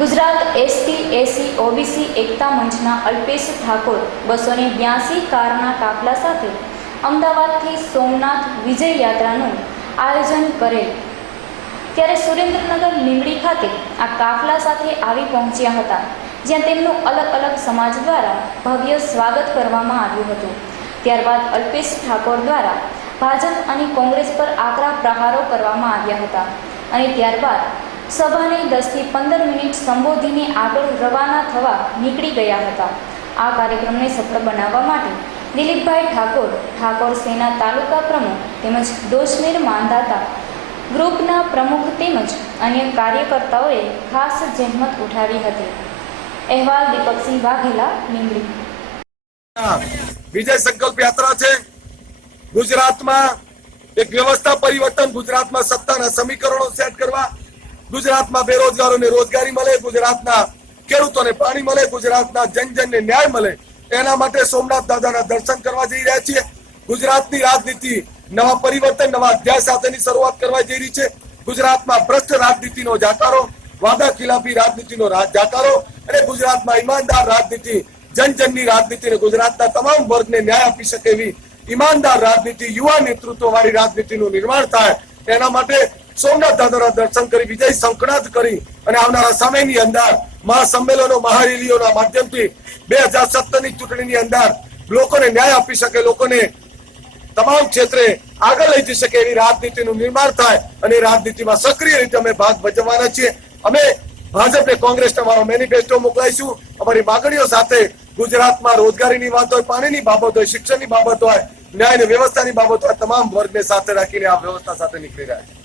Gujarat ST OBC એકતા મંચના અલ્પેશ ઠાકોર 282 કારના કાફલા સાથે અમદાવાદથી સોમનાથ વિજય યાત્રાનું આયોજન કરેલ, ત્યારે સુરેન્દ્રનગર લીંબડી ખાતે આ કાફલા સાથે આવી પહોંચ્યા હતા, જ્યાં તેમનું અલગ અલગ સમાજ દ્વારા ભવ્ય સ્વાગત કરવામાં આવ્યું હતું। ત્યારબાદ અલ્પેશ ઠાકોર દ્વારા ભાજપ અને કોંગ્રેસ પર આકરા પ્રહારો કરવામાં આવ્યા હતા અને ત્યારબાદ સભાને 10 થી 15 મિનિટ સંબોધીને આગળ રવાના થવા નીકળી ગયા હતા। આ કાર્યક્રમને સફળ બનાવવા માટે દિલીપભાઈ ઠાકોર સેના તાલુકા પ્રમુખ તેમજ દોશમેર માંધાતા ગ્રુપના પ્રમુખ તેમજ અન્ય કાર્યકર્તાઓએ ખાસ જહેમત ઉઠાવી હતી। અહેવાલ દીપકસિંહ વાઘેલા, લીંબડી। विजय संकल्प यात्रा है। गुजरात में एक व्यवस्था परिवर्तन, गुजरात में सत्ता समीकरणों सेट करवा, गुजरात में बेरोजगारों ने रोजगारी मळे, गुजरात खेडूतों ने पानी मळे, गुजरात जन जन ने न्याय मळे, एना माटे सोमनाथ दादा दर्शन करवा जई रह्या छीए। गुजरात की राजनीति नवा परिवर्तन, नवा अध्याय साथेनी शरूआत करवा जई रही है। गुजरात में भ्रष्ट राजनीति नो जाकारो, वादा खिलाफी राजनीति नो जाकारो अने गुजरात में ईमानदार राजनीति, जन जन की राजनीति ने गुजरात तमाम वर्ग ने न्याय आपी शके एवी ईमानदार राजनीति, युवा नेतृत्व वाली राजनीति निर्माण थाय, एना माटे सोमनाथ दादाना दर्शन करी विजय संकनाद करी अने आवनारा समयनी अंदर महासम्मेलनों, महारेलीओना माध्यमथी 2017 ની ચૂંટણીની અંદર લોકોને ન્યાય આપી શકે, લોકોને તમામ ક્ષેત્રે આગળ લઈ જઈ શકે એવી રાજનીતિનું નિર્માણ થાય અને રાજનીતિમાં સક્રિય રીતે અમે ભાગ ભજવવાના છીએ। અમે ભાજપને, કોંગ્રેસને અમારો મેનિફેસ્ટો મોકલાઈશું। અમારી માગણીઓ સાથે ગુજરાતમાં રોજગારીની વાત હોય, પાણીની બાબત હોય, શિક્ષણની બાબત હોય, ન્યાય અને વ્યવસ્થાની બાબત હોય, તમામ વર્ગને સાથે રાખીને આ વ્યવસ્થા સાથે નીકળી રહ્યા છે।